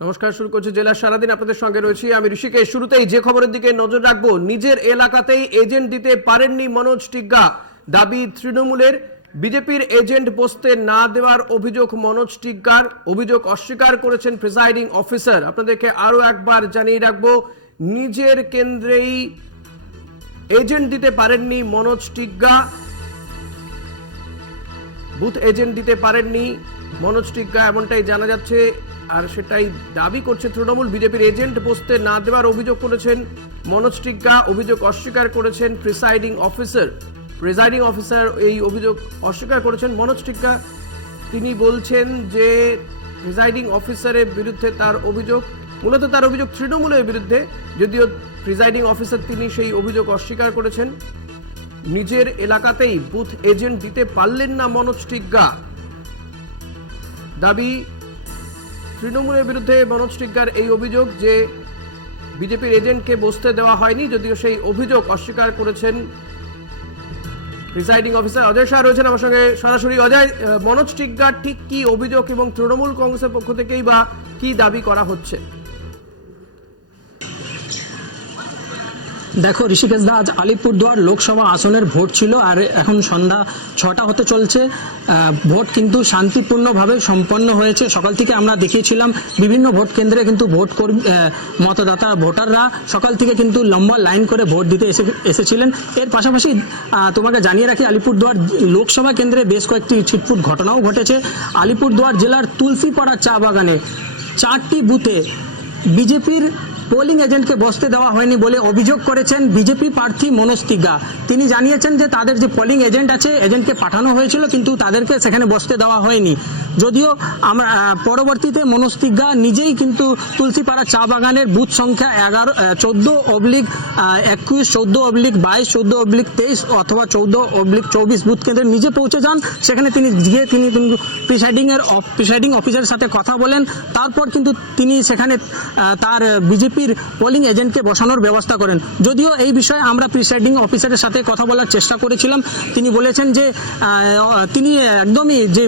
নমস্কার, শুরু করছি জেলার সারাদিন। আপনাদের সঙ্গে রয়েছি আমি ঋষিকেশ। শুরুতেই যে খবরের দিকে নজর রাখবো, নিজের এলাকাতেই এজেন্ট দিতে পারেননি মনোজ টিগ্গা। দাবি তৃণমূলের। বিজেপির এজেন্ট বসতে না দেওয়ার অভিযোগ মনোজ টিগ্গার। অভিযোগ অস্বীকার করেছেন প্রিসাইডিং অফিসার। আপনাদেরকে আরো একবার জানিয়ে রাখবো, নিজের কেন্দ্রেই এজেন্ট দিতে পারেননি মনোজ টিগ্গা। বুথ এজেন্ট দিতে পারেননি মনোজ টিগ্গা, এমনটাই জানা যাচ্ছে। আর সেটাই দাবি করছে তৃণমূল। বিজেপির এজেন্ট বসতে না দেওয়ার অভিযোগ করেছেন মনোজ টিগ্গা। অভিযোগ অস্বীকার করেছেন প্রিসাইডিং অফিসার। প্রিসাইডিং অফিসার এই অভিযোগ অস্বীকার করেছেন মনোজ টিগ্গা। তিনি বলছেন যে প্রিসাইডিং অফিসারের বিরুদ্ধে তার অভিযোগ, মূলত তার অভিযোগ তৃণমূলের বিরুদ্ধে, যদিও প্রিসাইডিং অফিসার তিনি সেই অভিযোগ অস্বীকার করেছেন। নিজের এলাকাতেই বুথ এজেন্ট দিতে পারলেন না মনোজ টিগ্গা। দাবি তৃণমূলের বিরুদ্ধে মনোজ টিগ্গার এই অভিযোগ যে বিজেপির এজেন্টকে বসতে দেওয়া হয়নি, যদিও সেই অভিযোগ অস্বীকার করেছেন প্রিসাইডিং অফিসার। অজয় শাহ রয়েছেন আমার সঙ্গে সরাসরি। অজয়, মনোজ টিগ্গার ঠিক কি অভিযোগ এবং তৃণমূল কংগ্রেসের পক্ষ থেকেই বা কি দাবি করা হচ্ছে? দেখো ঋষিকেশ দা, আজ আলিপুরদুয়ার লোকসভা আসনের ভোট ছিল আর এখন সন্ধ্যা 6টা হতে চলছে। ভোট কিন্তু শান্তিপূর্ণভাবে সম্পন্ন হয়েছে। সকাল থেকে আমরা দেখিয়েছিলাম বিভিন্ন ভোট কেন্দ্রে কিন্তু মতদাতা ভোটাররা সকাল থেকে কিন্তু লম্বা লাইন করে ভোট দিতে এসেছিলেন। এর পাশাপাশি তোমাকে জানিয়ে রাখি, আলিপুরদুয়ার লোকসভা কেন্দ্রে বেশ কয়েকটি ছিটপুট ঘটনাও ঘটেছে। আলিপুরদুয়ার জেলার তুলসীপাড়া চা বাগানে 4টি বুথে বিজেপির পোলিং এজেন্টকে বসতে দেওয়া হয়নি বলে অভিযোগ করেছেন বিজেপি প্রার্থী মনোজ টিগ্গা। তিনি জানিয়েছেন যে তাদের যে পোলিং এজেন্ট আছে, এজেন্টকে পাঠানো হয়েছিল কিন্তু তাদেরকে সেখানে বসতে দেওয়া হয়নি। যদিও আমরা পরবর্তীতে মনোজ টিগ্গা নিজেই কিন্তু তুলসীপাড়া চা বাগানের বুথ সংখ্যা 14/21, 14/22, 14/23 অথবা 14/24 বুথ কেন্দ্রে নিজে পৌঁছে যান। সেখানে তিনি গিয়ে তিনি প্রিসাইডিং অফিসারের সাথে কথা বলেন। তারপর কিন্তু তিনি সেখানে তার বিজেপির পোলিং এজেন্টকে বসানোর ব্যবস্থা করেন। যদিও এই বিষয়ে আমরা প্রিসাইডিং অফিসারের সাথে কথা বলার চেষ্টা করেছিলাম। তিনি বলেছেন যে তিনি একদমই যে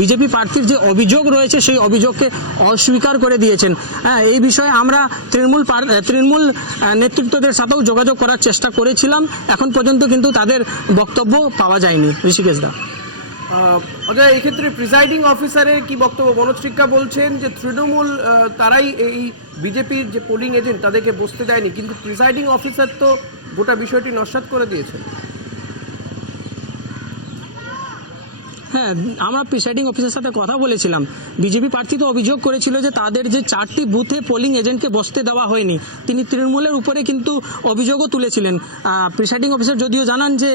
বিজেপি প্রার্থীর যে অভিযোগ রয়েছে সেই অভিযোগকে অস্বীকার করে দিয়েছেন। এই বিষয়ে আমরা তৃণমূল নেতৃত্বদের সাথেও যোগাযোগ করার চেষ্টা করেছিলাম। এখন পর্যন্ত কিন্তু তাদের বক্তব্য পাওয়া যায়নি। ঋষিকেশ দা, অজয়, এই ক্ষেত্রে প্রিসাইডিং অফিসারের কি বক্তব্য? মনোজ টিগ্গা বলছেন যে তৃণমূল তারাই এই বিজেপির যে পোলিং এজেন্ট তাদেরকে বসতে দেয়নি, কিন্তু প্রিসাইডিং অফিসার তো গোটা বিষয়টি নস্যাৎ করে দিয়েছেন। হ্যাঁ, আমরা প্রিসাইডিং অফিসারের সাথে কথা বলেছিলাম। বিজেপি প্রার্থী তো অভিযোগ করেছিল যে তাদের যে 4টি বুথে পোলিং এজেন্টকে বসতে দেওয়া হয়নি। তিনি তৃণমূলের উপরে কিন্তু অভিযোগও তুলেছিলেন। প্রিসাইডিং অফিসার যদিও জানান যে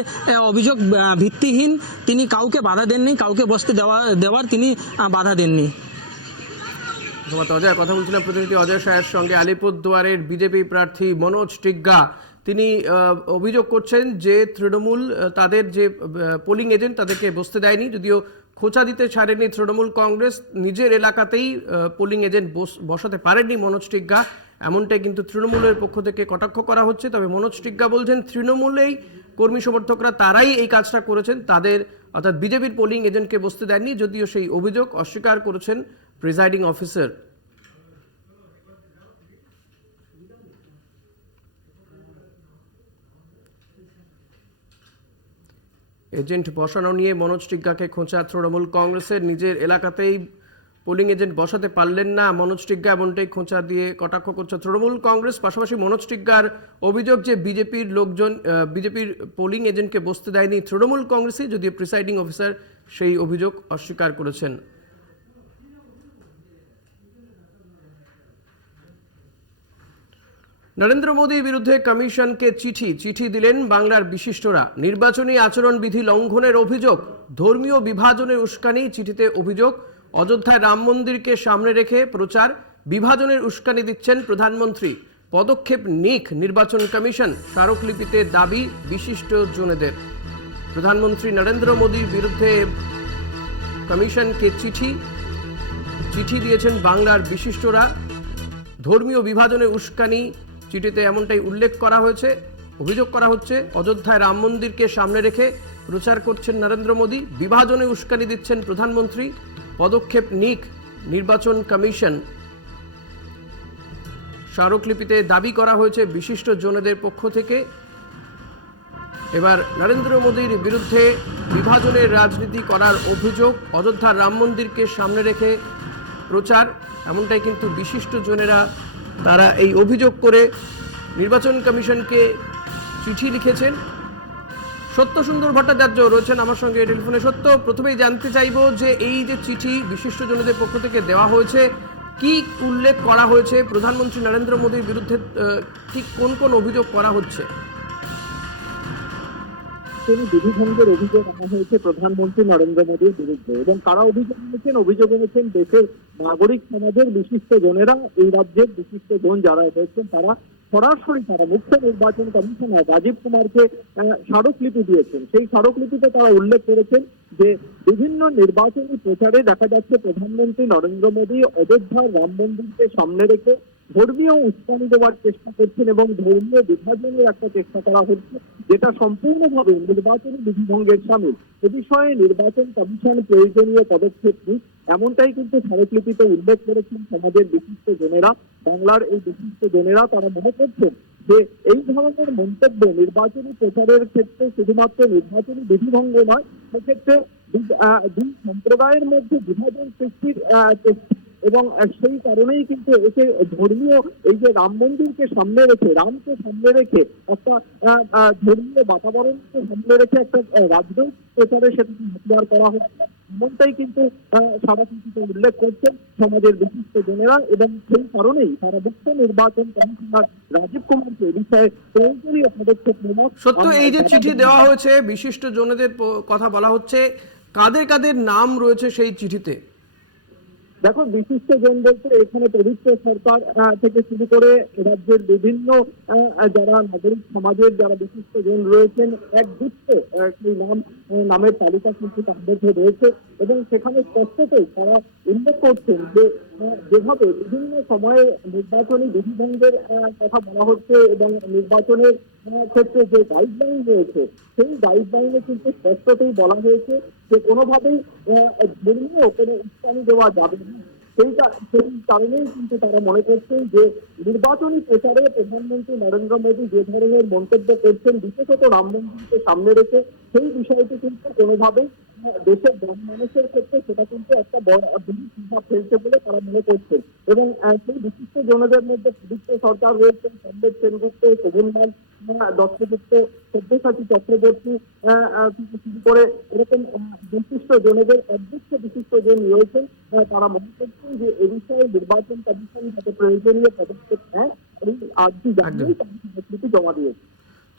অভিযোগ ভিত্তিহীন, তিনি কাউকে বাধা দেননি, কাউকে বসতে দেওয়ার তিনি বাধা দেননি। অজয়, কথা বলছিলাম প্রতিনিধি অজয় শাহের সঙ্গে। আলিপুরদুয়ারের বিজেপি প্রার্থী মনোজ টিগ্গা তিনি অভিযোগ করছেন যে তৃণমূল তাদের যে পোলিং এজেন্ট তাদেরকে বসতে দেয়নি, যদিও খোঁচা দিতে ছাড়েনি তৃণমূল কংগ্রেস। নিজের এলাকাতেই পোলিং এজেন্ট বসাতে পারেননি মনোজ টিগ্গা, এমনটাই কিন্তু তৃণমূলের পক্ষ থেকে কটাক্ষ করা হচ্ছে। তবে মনোজ টিগ্গা বলছেন তৃণমূলেই কর্মী সমর্থকরা তারাই এই কাজটা করেছেন, তাদের অর্থাৎ বিজেপির পোলিং এজেন্টকে বসতে দেননি, যদিও সেই অভিযোগ অস্বীকার করেছেন প্রিসাইডিং অফিসার। এজেন্ট বসানো নিয়ে মনোজ টিগ্গাকে খোঁচা তৃণমূল কংগ্রেসের। নিজের এলাকাতেই পোলিং এজেন্ট বসাতে পারলেন না মনোজ টিগ্গা, এমনটাই খোঁচা দিয়ে কটাক্ষ করছে তৃণমূল কংগ্রেস। পাশাপাশি মনোজ টিগ্গার অভিযোগ যে বিজেপির লোকজন বিজেপির পোলিং এজেন্টকে বসতে দেয়নি তৃণমূল কংগ্রেসই, যদিও প্রিসাইডিং অফিসার সেই অভিযোগ অস্বীকার করেছেন। নরেন্দ্র মোদীর বিরুদ্ধে কমিশনকে চিঠি দিলেন বাংলার বিশিষ্টরা। নির্বাচনী আচরণবিধি লঙ্ঘনের অভিযোগ, ধর্মীয় বিভাজনের উস্কানি। চিঠিতে অভিযোগ, অযোধ্যায় রাম মন্দিরকে সামনে রেখে প্রচার, বিভাজনের উস্কানি দিচ্ছেন প্রধানমন্ত্রী। পদক্ষেপ নিক নির্বাচন কমিশন। স্মারকলিপিতে দাবি বিশিষ্ট জনেদের। প্রধানমন্ত্রী নরেন্দ্র মোদীর বিরুদ্ধে কমিশনকে চিঠি দিয়েছেন বাংলার বিশিষ্টরা। ধর্মীয় বিভাজনের উস্কানি চিঠিতে এমনটাই উল্লেখ করা হয়েছে। অভিযোগ করা হচ্ছে অযোধ্যায় রাম মন্দিরকে সামনে রেখে প্রচার করছেন নরেন্দ্র মোদী, বিভাজনে উস্কানি দিচ্ছেন প্রধানমন্ত্রী। পদক্ষেপ নিক নির্বাচন কমিশন। স্মারকলিপিতে দাবি করা হয়েছে বিশিষ্ট জনেদের পক্ষ থেকে। এবার নরেন্দ্র মোদীর বিরুদ্ধে বিভাজনের রাজনীতি করার অভিযোগ, অযোধ্যার রাম মন্দিরকে সামনে রেখে প্রচার, এমনটাই কিন্তু বিশিষ্ট জনেরা তারা এই অভিযোগ করে নির্বাচন কমিশনকে চিঠি লিখেছেন। সত্য সুন্দর ভট্টাচার্য রয়েছেন আমার সঙ্গে টেলিফোনে। সত্য, প্রথমেই জানতে চাইবো যে এই যে চিঠি বিশিষ্ট জনেদের পক্ষ থেকে দেওয়া হয়েছে, কি উল্লেখ করা হয়েছে প্রধানমন্ত্রী নরেন্দ্র মোদীর বিরুদ্ধে, ঠিক কোন কোন অভিযোগ করা হচ্ছে? তিনি বিধিভঙ্গের অভিযোগ আনা হয়েছে প্রধানমন্ত্রী নরেন্দ্র মোদীর বিরুদ্ধে। এবং কারা অভিযোগ এনেছেন দেশের নাগরিক সমাজের বিশিষ্ট জনেরা, এই রাজ্যের বিশিষ্ট জন যারা হয়েছেন তারা সরাসরি তারা মুখ্য নির্বাচন কমিশনার রাজীব কুমারকে স্মারকলিপি দিয়েছেন। সেই স্মারকলিপিতে তারা উল্লেখ করেছেন যে বিভিন্ন নির্বাচনী প্রচারে দেখা যাচ্ছে প্রধানমন্ত্রী নরেন্দ্র মোদী অযোধ্যার রাম মন্দিরকে সামনে রেখে ধর্মীয় উস্কানি দেওয়ার চেষ্টা করছেন এবং ধর্মীয় বিভাজনের একটা চেষ্টা করা হচ্ছে, যেটা সম্পূর্ণভাবে নির্বাচনী বিধিভঙ্গের সামিল। এ বিষয়ে নির্বাচন কমিশন প্রয়োজনীয় পদক্ষেপ নিক, এমনটাই কিন্তু স্মারকলিপিতে উল্লেখ করেছেন সমাজের বিশিষ্ট জনেরা। বাংলার এই বিশিষ্ট জনেরা তারা মনে করছেন যে এই ধরনের মন্তব্য নির্বাচনী প্রচারের ক্ষেত্রে শুধুমাত্র নির্বাচনী বিধিভঙ্গ নয়, সেক্ষেত্রে দুই সম্প্রদায়ের মধ্যে বিভাজন সৃষ্টির এবং সেই কারণেই কিন্তু একে ধর্মীয় এই যে রাম মন্দিরকে সামনে রেখে, রামকে সামনে রেখে একটা ধর্মীয় বাতাবরণকে সামনে রেখে একটা রাজনৈতিক প্রচারে সেটাকে হাতিয়ার করা হচ্ছে, এমনটাই কিন্তু স্মারকলিপিতে উল্লেখ করছেন সমাজের বিশিষ্ট জনেরা। এবং সেই কারণেই তারা মুখ্য নির্বাচন কমিশনার রাজীব কুমারকে এই বিষয়ে প্রয়োজনীয় পদক্ষেপ নেওয়া। সত্য, এই যে চিঠি দেওয়া হয়েছে বিশিষ্ট জনেদের কথা বলা হচ্ছে, কাদের কাদের নাম রয়েছে সেই চিঠিতে? দেখো, বিশিষ্ট জন বলতে এখানে পবিত্র সরকার থেকে শুরু করে রাজ্যের বিভিন্ন যারা নাগরিক সমাজের যারা বিশিষ্ট জন রয়েছেন, এক গুচ্ছ সেই নামের তালিকা কিন্তু তার মধ্যে রয়েছে। এবং সেখানে স্পষ্টতই তারা উল্লেখ করছেন যে যেভাবে বিভিন্ন সময়ে নির্বাচনী বিধিভঙ্গের কথা বলা হচ্ছে এবং নির্বাচনের ক্ষেত্রে যে গাইডলাইন রয়েছে, সেই গাইডলাইনে কিন্তু স্পষ্টতই বলা হয়েছে যে কোনোভাবেই ধর্মীয় কোনো উস্কানি দেওয়া যাবে না। সেই কারণেই কিন্তু তারা মনে করছেন যে নির্বাচনী প্রচারে প্রধানমন্ত্রী নরেন্দ্র মোদী যে ধরনের মন্তব্য করছেন, বিশেষত রাম মন্দিরকে সামনে রেখে, সেই বিষয়টি কিন্তু কোনোভাবেই দেশের জনমানুষের ক্ষেত্রে সেটা কিন্তু একটা বড় প্রভাব ফেলছে বলে তারা মনে করছেন। এবং সেই বিশিষ্ট জনদের মধ্যে পবিত্র সরকার রয়েছেন, সম্বেদ সেনগুপ্ত, শোভনলাল দত্তগুপ্ত, সব্যসাচী চক্রবর্তী থেকে শুরু করে এরকম বিশিষ্ট জনেদের অদৃশ্য বিশিষ্ট জন রয়েছেন। তারা মনে করছেন যে এ বিষয়ে নির্বাচন কমিশন যাতে প্রয়োজনীয় পদক্ষেপ নেয়, এই আজকে জানিয়েই স্মারকলিপি জমা দিয়েছে।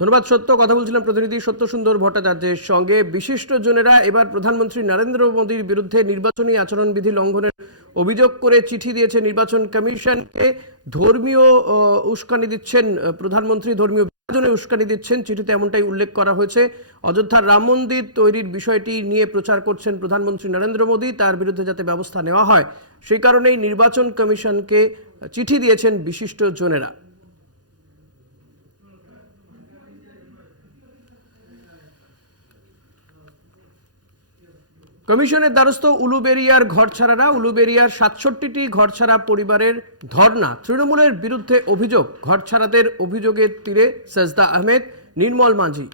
ধন্যবাদ সত্য। কথা বলছিলাম প্রতিনিধি সত্য সুন্দর ভট্টাচার্যের সঙ্গে। বিশিষ্ট জনেরা এবার প্রধানমন্ত্রী নরেন্দ্র মোদীর বিরুদ্ধে নির্বাচনী আচরণবিধি লঙ্ঘনের অভিযোগ করে চিঠি দিয়েছে নির্বাচন কমিশনকে। ধর্মীয় উস্কানি দিচ্ছেন প্রধানমন্ত্রী, ধর্মীয় বিভাজনে উস্কানি দিচ্ছেন, চিঠিতে এমনটাই উল্লেখ করা হয়েছে। অযোধ্যার রাম মন্দির তৈরির বিষয়টি নিয়ে প্রচার করছেন প্রধানমন্ত্রী নরেন্দ্র মোদী, তার বিরুদ্ধে যাতে ব্যবস্থা নেওয়া হয় সেই কারণেই নির্বাচন কমিশনকে চিঠি দিয়েছেন বিশিষ্ট জনেরা। কমিশনের দ্বারস্থ উলুবেড়িয়ার ঘরছাড়ারা। উলুবেড়িয়ার ৬৭টি ঘরছাড়া পরিবারের ধর্ণা, তৃণমূলের বিরুদ্ধে অভিযোগ। ঘরছাড়াদের অভিযোগের তীরে সাজদা আহমেদ, নির্মল মাঝি।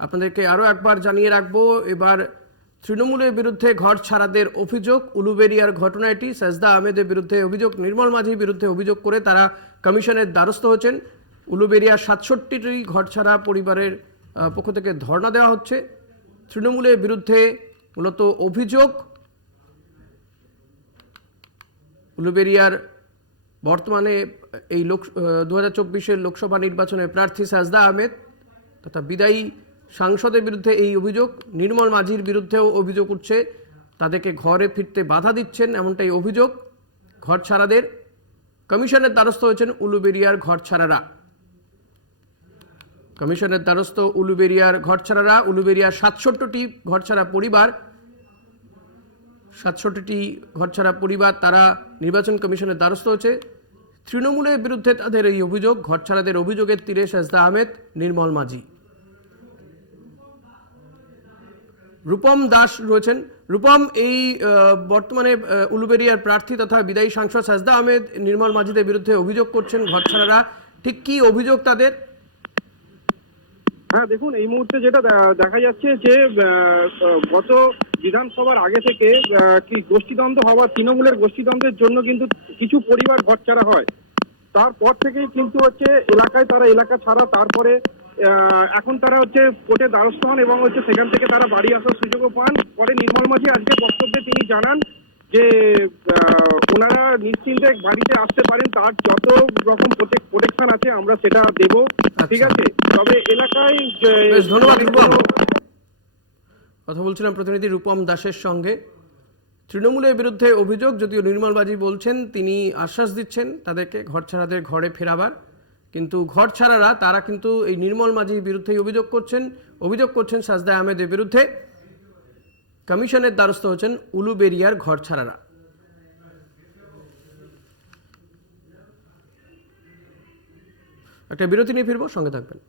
আপনাদেরকে আরও একবার জানিয়ে রাখবো, এবার তৃণমূলের বিরুদ্ধে ঘরছাড়াদের অভিযোগ। উলুবেড়িয়ার ঘটনা এটি। সাজদা আহমেদের বিরুদ্ধে অভিযোগ, নির্মল মাঝির বিরুদ্ধে অভিযোগ করে তারা কমিশনের দ্বারস্থ হচ্ছেন। উলুবেড়িয়ার ৬৭টি ঘরছাড়া পরিবারের পক্ষ থেকে ধর্ণা দেওয়া হচ্ছে। তৃণমূলের বিরুদ্ধে মূলত অভিযোগ। উলুবেড়িয়ার বর্তমানে এই 2024-এর লোকসভা নির্বাচনে প্রার্থী সাজদা আহমেদ তথা বিদায়ী সাংসদের বিরুদ্ধে এই অভিযোগ। নির্মল মাঝির বিরুদ্ধেও অভিযোগ উঠছে, তাদেরকে ঘরে ফিরতে বাধা দিচ্ছেন, এমনটাই অভিযোগ ঘরছাড়াদের। কমিশনের দ্বারস্থ হয়েছেন উলুবেড়িয়ার ঘরছাড়ারা। কমিশনের দ্বারস্থ উলুবেড়িয়ার ঘরছাড়ারা। উলুবেড়িয়ার ৬৭টি ঘরছাড়া পরিবার, ৬৭টি ঘরছাড়া পরিবার তারা নির্বাচন কমিশনের দ্বারস্থ হয়েছে। তৃণমূলের বিরুদ্ধে তাদের এই অভিযোগ। ঘরছাড়াদের অভিযোগের তীরে সাজদা আহমেদ, নির্মল মাঝি। রূপম দাস রয়েছেন। রূপম, এই বর্তমানে উলুবেড়িয়ার প্রার্থী তথা বিদায়ী সাংসদ সাজদা আহমেদ নির্মল মাজিদের বিরুদ্ধে অভিযোগ করছেন ঘরছাড়ারা, ঠিক কি অভিযোগ তাদের? হ্যাঁ দেখুন, এই মুহূর্তে যেটা দেখা যাচ্ছে যে গত বিধানসভার আগে থেকে কি গোষ্ঠীদ্বন্দ্ব হওয়া, তৃণমূলের গোষ্ঠীদ্বন্দ্বের জন্য কিন্তু কিছু পরিবার ঘরছাড়া হয়। তারপর থেকেই কিন্তু হচ্ছে তারা এলাকা ছাড়া, তারপরে এখন তারা হচ্ছে কোর্টের দ্বারস্থ হন এবং হচ্ছে সেখান থেকে তারা বাড়ি আসার সুযোগও পান। পরে নির্মল মাঝি আজকে বক্তব্যে তিনি জানান যে ওনারা নিশ্চিন্তে বাড়িতে আসতে পারেন, তার যত রকম প্রোটেকশন আছে আমরা সেটা দেব, ঠিক আছে। তবে এলাকায় ধন্যবাদ রূপম। কথা বলছিলাম প্রতিনিধি রূপম দাসের সঙ্গে। তৃণমূলের বিরুদ্ধে অভিযোগ, যদিও নির্মল মাঝি বলছেন তিনি আশ্বাস দিচ্ছেন তাদেরকে ঘরছাড়াদের ঘরে ফেরাবার, কিন্তু ঘরছাড়ারা তারা কিন্তু এই নির্মল মাঝির বিরুদ্ধেই অভিযোগ করছেন সাজদা আহমেদের বিরুদ্ধে। কমিশনের দ্বারস্থ হচ্ছেন উলুবেড়িয়ার ঘরছাড়ারা। একটা বিরতি নিয়ে ফিরবো, সঙ্গে থাকবেন।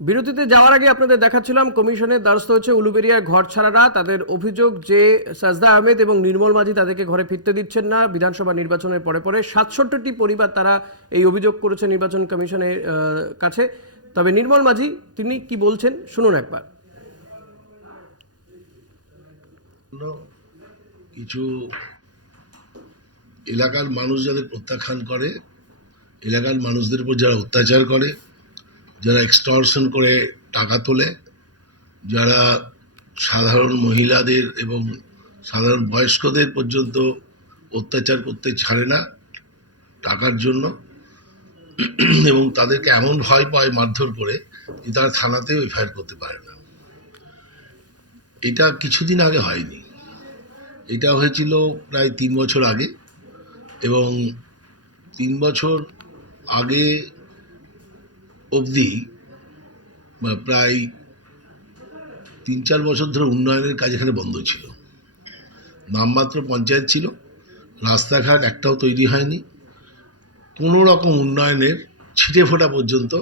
বিরতিতে যাওয়ার আগে আপনাদের দেখাচ্ছিলাম কমিশনের দ্বারস্থ হচ্ছে উলুবেড়িয়ার ঘরছাড়ারা। তাদের অভিযোগ যে সাজদা আহমেদ এবং নির্মল মাঝি তাদেরকে ঘরে ফিরতে দিচ্ছেন না। বিধানসভা নির্বাচনের পরে 67টি পরিবার তারা এই অভিযোগ করেছে নির্বাচন কমিশনের কাছে। তবে নির্মল মাঝি তিনি কি বলছেন শুনুন একবার। কিছু এলাকার মানুষ যাদের প্রত্যাখ্যান করে, এলাকার মানুষদের উপর যারা অত্যাচার করে, যারা এক্সটর্শন করে টাকা তোলে, যারা সাধারণ মহিলাদের এবং সাধারণ বয়স্কদের পর্যন্ত অত্যাচার করতে ছাড়ে না টাকার জন্য, এবং তাদেরকে এমন ভয় পায় মারধর করে যে তারা থানাতেও এফআইআর করতে পারে না। এটা কিছুদিন আগে হয়নি, এটা হয়েছিল প্রায় 3 বছর আগে, এবং 3 বছর আগে অবধি প্রায় 3-4 বছর ধরে উন্নয়নের কাজ এখানে বন্ধ ছিল। নামমাত্র পঞ্চায়েত ছিল, রাস্তাঘাট একটাও তৈরি হয়নি, কোনো রকম উন্নয়নের ছিটে ফোটা পর্যন্ত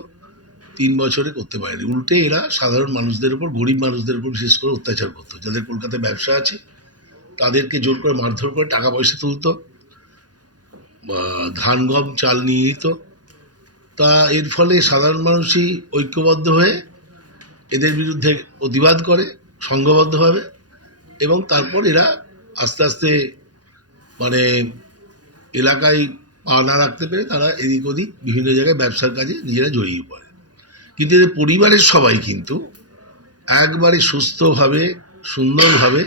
3 বছরে করতে পারেনি। উল্টে এরা সাধারণ মানুষদের উপর, গরিব মানুষদের উপর বিশেষ করে অত্যাচার করতো। যাদের কলকাতায় ব্যবসা আছে তাদেরকে জোর করে মারধর করে টাকা পয়সা তুলতো, ধান গম চাল নিয়ে নিত। তা এর ফলে সাধারণ মানুষই ঐক্যবদ্ধ হয়ে এদের বিরুদ্ধে প্রতিবাদ করে সংঘবদ্ধভাবে, এবং তারপর এরা আস্তে আস্তে এলাকায় পা না রাখতে পেরে তারা এদিক ওদিক বিভিন্ন জায়গায় ব্যবসার কাজে নিজেরা জড়িয়ে পড়ে। কিন্তু এদের পরিবারের সবাই কিন্তু একবারে সুস্থভাবে সুন্দরভাবে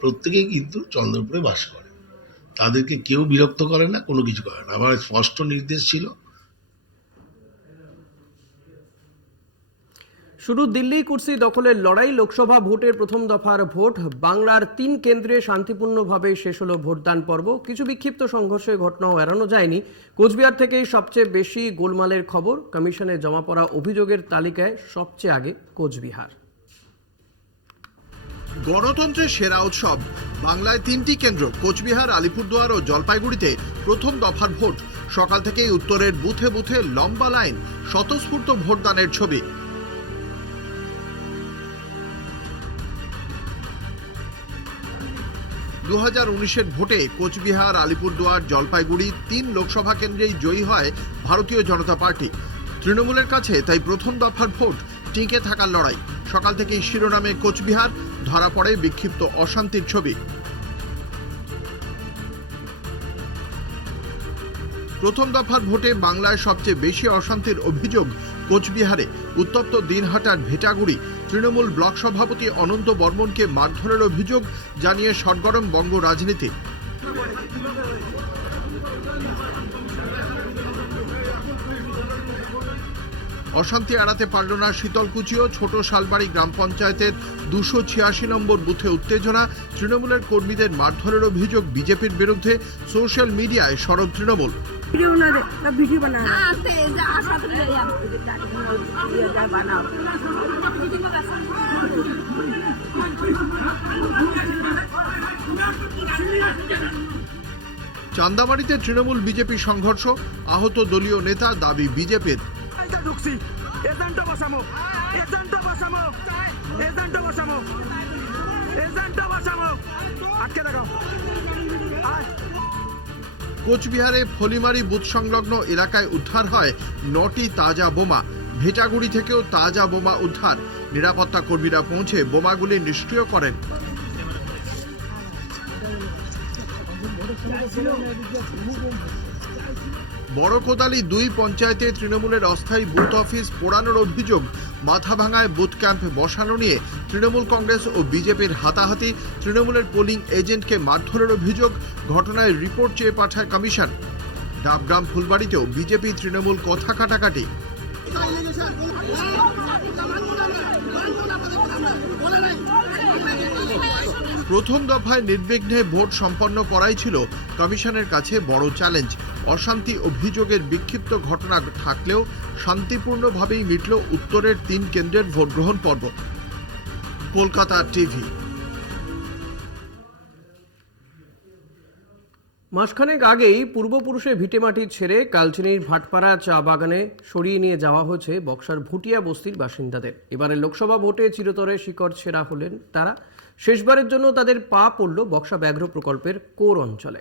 প্রত্যেকেই কিন্তু চন্দ্রপুরে বাস করে, তাদেরকে কেউ বিরক্ত করে না, কোনো কিছু করে না। আমার স্পষ্ট নির্দেশ ছিল। শুরু দিল্লি কুর্সি দখলের লড়াই, লোকসভা ভোটের প্রথম দফার ভোট। বাংলার 3 কেন্দ্রে শান্তিপূর্ণভাবে শেষ হলো ভোটদান পর্ব। কিছু বিক্ষিপ্ত সংঘর্ষের ঘটনাও এড়ানো যায়নি। কোচবিহার থেকেই সবচেয়ে বেশি গোলমালের খবর। কমিশনে জমা পড়া অভিযোগের তালিকায় সবচেয়ে আগে কোচবিহার। গণতন্ত্রের সেরা উৎসব। বাংলায় 3টি কেন্দ্র কোচবিহার, আলিপুরদুয়ার ও জলপাইগুড়িতে প্রথম দফার ভোট। সকাল থেকেই উত্তরের বুথে বুথে লম্বা লাইন, স্বতঃস্ফূর্ত ভোটদানের ছবি। 2019-এর ভোটে কোচবিহার, আলিপুরদুয়ার, জলপাইগুড়ি 3 লোকসভা কেন্দ্রেই জয়ী হয় ভারতীয় জনতা পার্টি। তৃণমূলের কাছে তাই প্রথম দফার ভোট টিকে থাকার লড়াই। সকাল থেকেই শিরোনামে কোচবিহার, ধরা পড়ে বিক্ষিপ্ত অশান্তির ছবি। প্রথম দফার ভোটে বাংলায় সবচেয়ে বেশি অশান্তির অভিযোগ কোচবিহারে। উত্তপ্ত দিনহাটার ভেটাগুড়ি। তৃণমূল ব্লক সভাপতি অনন্ত বর্মনকে মারধরের অভিযোগ জানিয়ে সরগরম বঙ্গ রাজনীতি। অশান্তি এড়াতে পারল না শীতলকুচিও। ছোট শালবাড়ি গ্রাম পঞ্চায়েতের 286 নম্বর বুথে উত্তেজনা। তৃণমূলের কর্মীদের মারধরের অভিযোগ বিজেপির বিরুদ্ধে। সোশ্যাল মিডিয়ায় সরব তৃণমূল। চান্দামারিতে তৃণমূল বিজেপি সংঘর্ষ, আহত দলীয় নেতা, দাবি বিজেপির। কোচবিহারে ফলিমারি বুথ সংলগ্ন এলাকায় উদ্ধার হয় 9টি তাজা বোমা। ভেটাগুড়ি থেকেও তাজা বোমা উদ্ধার। নিরাপত্তা কর্মীরা পৌঁছে বোমাগুলি নিষ্ক্রিয় করেন। বড় কোদালি 2 পঞ্চায়েতে তৃণমূলের অস্থায়ী বুথ অফিস পোড়ানোর অভিযোগ। মাথাভাঙায় বুথ ক্যাম্প বসানো নিয়ে তৃণমূল কংগ্রেস ও বিজেপির হাতাহাতি। তৃণমূলের পোলিং এজেন্টকে মারধরের অভিযোগ। ঘটনায় রিপোর্ট চেয়ে পাঠায় কমিশন। ডাবগ্রাম ফুলবাড়িতেও বিজেপি তৃণমূল কথা কাটাকাটি। প্রথম দফায় নির্বিঘ্নে ভোট সম্পন্ন করাই ছিল কমিশনের কাছে বড় চ্যালেঞ্জ। অশান্তি অভিযোগের বিক্ষিপ্ত ঘটনা থাকলেও শান্তিপূর্ণভাবেই মিটল উত্তরের 3 কেন্দ্রের ভোট গ্রহণ পর্ব। কলকাতা টিভি। মাসখানেক আগেই পূর্বপুরুষের ভিটেমাটি ছেড়ে কালচিনির ভাটপাড়া চা বাগানে সরিয়ে নিয়ে যাওয়া হয়েছে বক্সার ভুটিয়া বস্তির বাসিন্দাদের। এবারের লোকসভা ভোটে চিরতরে শিকড় ছেঁড়া হলেন তারা। শেষবারের জন্য তাদের পা পড়ল বক্সা ব্যাঘ্র প্রকল্পের কোর অঞ্চলে।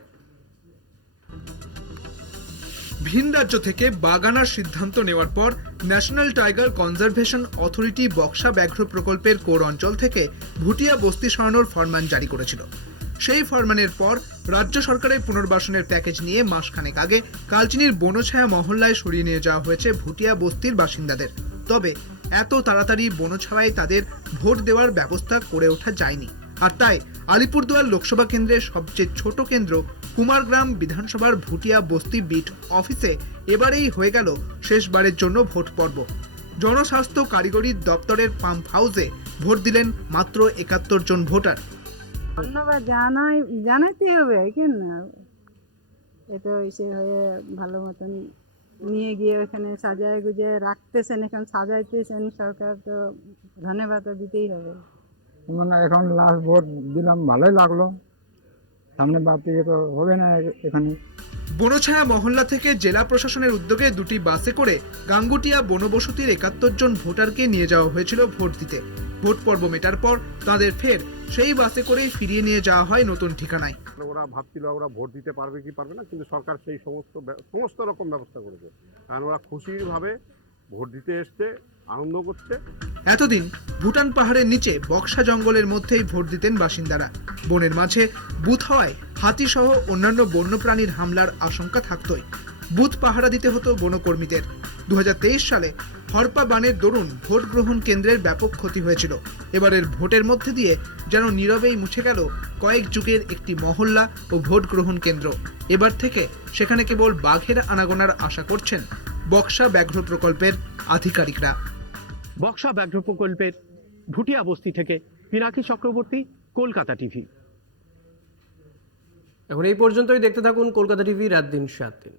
ভিন রাজ্য থেকে বাগানার সিদ্ধান্ত নেওয়ার পর national tiger conservation authority Buxa ব্যাঘ্র প্রকল্পের কোর অঞ্চল থেকে ভুটিয়া বস্তি সরানোর ফরমান জারি করেছিল। সেই ফরমানের পর রাজ্য সরকারের পুনর্বাসনের প্যাকেজ নিয়ে মাসখানেক আগে কালচিনির বনছায়া মহল্লায় সরিয়ে নিয়ে যাওয়া হয়েছে ভুটিয়া বস্তির বাসিন্দাদের। তবে এত তাড়াতাড়ি বনছায়ায় তাদের ভোট দেওয়ার ব্যবস্থা করে ওঠা যায়নি। আর তাই আলিপুরদুয়ার লোকসভা কেন্দ্রের সবচেয়ে ছোট কেন্দ্র কুমারগ্রাম বিধানসভার ভুটিয়া বস্তি বিট অফিসে এবারেই হয়ে গেল শেষবারের জন্য ভোট পর্ব। জনস্বাস্থ্য কারিগরি দপ্তরের পাম্প হাউসে ভোট দিলেন মাত্র 71 জন ভোটার। ধন্যবাদ জানাইতে হবে কেন, এটা এসে হয়ে ভালো মতন নিয়ে গিয়ে ওখানে সাজায় গুজায় রাখতেছেন, এখন সাজাইতেছেন সরকার, তো ধন্যবাদ তো দিতেই হবে। মানে এখন লাস্ট ভোট দিলাম, ভালোই লাগলো। সামনে বাদ থেকে তো হবে না এখানে। বনছায়া মহল্লা থেকে জেলা প্রশাসনের উদ্যোগে 2টি বাসে করে গাঙ্গুটিয়া বনবসতির 71 জন ভোটারকে নিয়ে যাওয়া হয়েছিল ভোট দিতে। ভোট পর্ব মেটার পর তাদের ফের সেই বাসে করেই ফিরিয়ে নিয়ে যাওয়া হয় নতুন ঠিকানায়। ওরা ভাবছিল ওরা ভোট দিতে পারবে কি পারবে না, কিন্তু সরকার সেই সমস্ত রকম ব্যবস্থা করেছে, কারণ ওরা খুশিভাবে ভোট দিতে এসছে, আনন্দ করছে। এতদিন ভুটান পাহাড়ের নিচে বক্সা জঙ্গলের মধ্যেই ভোট দিতেন বাসিন্দারা। বনের মাঝে বুথ হওয়ায় হাতি সহ অন্যান্য বন্যপ্রাণীর হামলার আশঙ্কা থাকতই। বুথ পাহারা দিতে হতো বনকর্মীদের। 2023 সালে হরপা বানের দরুন ভোট গ্রহণ কেন্দ্রের ব্যাপক ক্ষতি হয়েছিল। এবারের ভোটের মধ্যে দিয়ে যেন নীরবেই মুছে গেল কয়েক যুগের একটি মহল্লা ও ভোট গ্রহণ কেন্দ্র। এবার থেকে সেখানে কেবল বাঘের আনাগোনার আশা করছেন বক্সা ব্যাঘ্র প্রকল্পের আধিকারিকরা। বক্সা ব্যাঘ্র প্রকল্পের ভুটিয়া বস্তি থেকে পিনাকি চক্রবর্তী, কলকাতা টিভি। এখন এই পর্যন্তই। দেখতে থাকুন কলকাতা টিভি, রাত দিন 7 দিন।